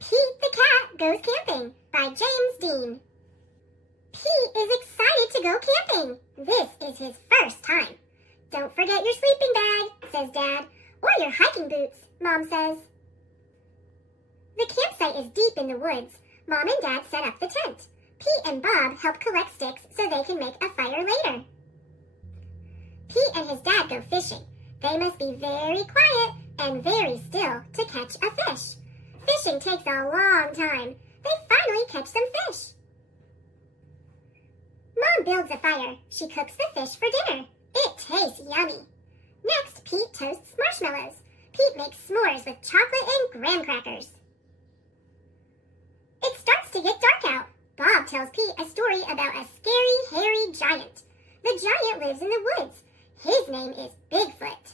Pete the Cat Goes Camping by James Dean. Pete is excited to go camping. This is his first time. Don't forget your sleeping bag, says Dad, or your hiking boots, Mom says. The campsite is deep in the woods. Mom and Dad set up the tent. Pete and Bob help collect sticks so they can make a fire later. Pete and his dad go fishing. They must be very quiet and very still to catch a fish. Fishing takes a long time. They finally catch some fish. Mom builds a fire. She cooks the fish for dinner. It tastes yummy. Next, Pete toasts marshmallows. Pete makes s'mores with chocolate and graham crackers. It starts to get dark out. Bob tells Pete a story about a scary, hairy giant. The giant lives in the woods. His name is Bigfoot.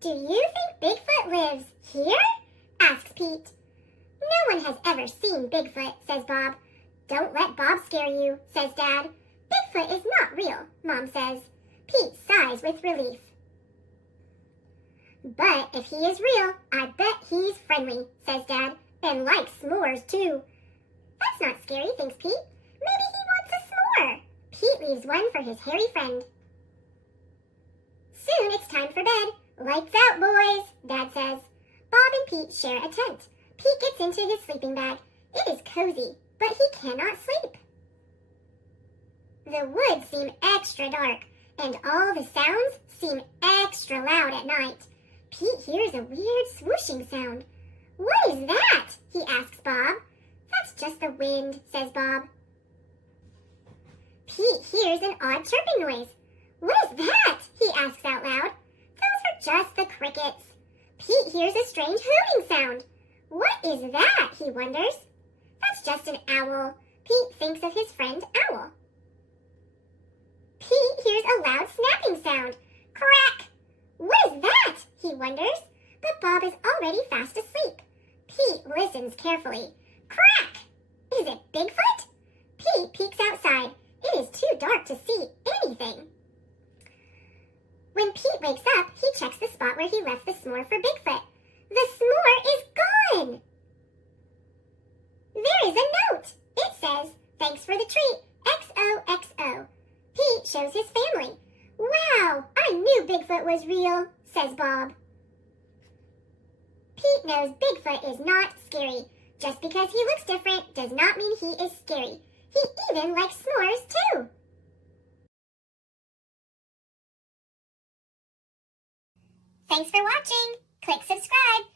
Do you think Bigfoot lives here? Asks Pete. No one has ever seen Bigfoot, says Bob. Don't let Bob scare you, says Dad. Bigfoot is not real, Mom says. Pete sighs with relief. But if he is real, I bet he's friendly, says Dad, and likes s'mores too. That's not scary, thinks Pete. Maybe he wants a s'more. Pete leaves one for his hairy friend. Soon it's time for bed. Lights out, boys, Dad says. Bob and Pete share a tent. Pete gets into his sleeping bag. It is cozy, but he cannot sleep. The woods seem extra dark, and all the sounds seem extra loud at night. Pete hears a weird swooshing sound. What is that? He asks Bob. That's just the wind, says Bob. Pete hears an odd chirping noise. What is that? He asks out loud. Those are just the crickets. Pete hears a strange hooting sound. What is that? He wonders. That's just an owl. Pete thinks of his friend Owl. Pete hears a loud snapping sound. Crack! What is that? He wonders. But Bob is already fast asleep. Pete listens carefully. Crack! Is it Bigfoot? Pete peeks outside. It is too dark to see anything. When Pete wakes up, he checks the spot where he left the s'more for Bigfoot. The s'more is gone! There is a note. It says, "Thanks for the treat, XOXO." Pete shows his family. Wow, I knew Bigfoot was real, says Bob. Pete knows Bigfoot is not scary. Just because he looks different does not mean he is scary. He even likes s'mores too. Thanks for watching. Click subscribe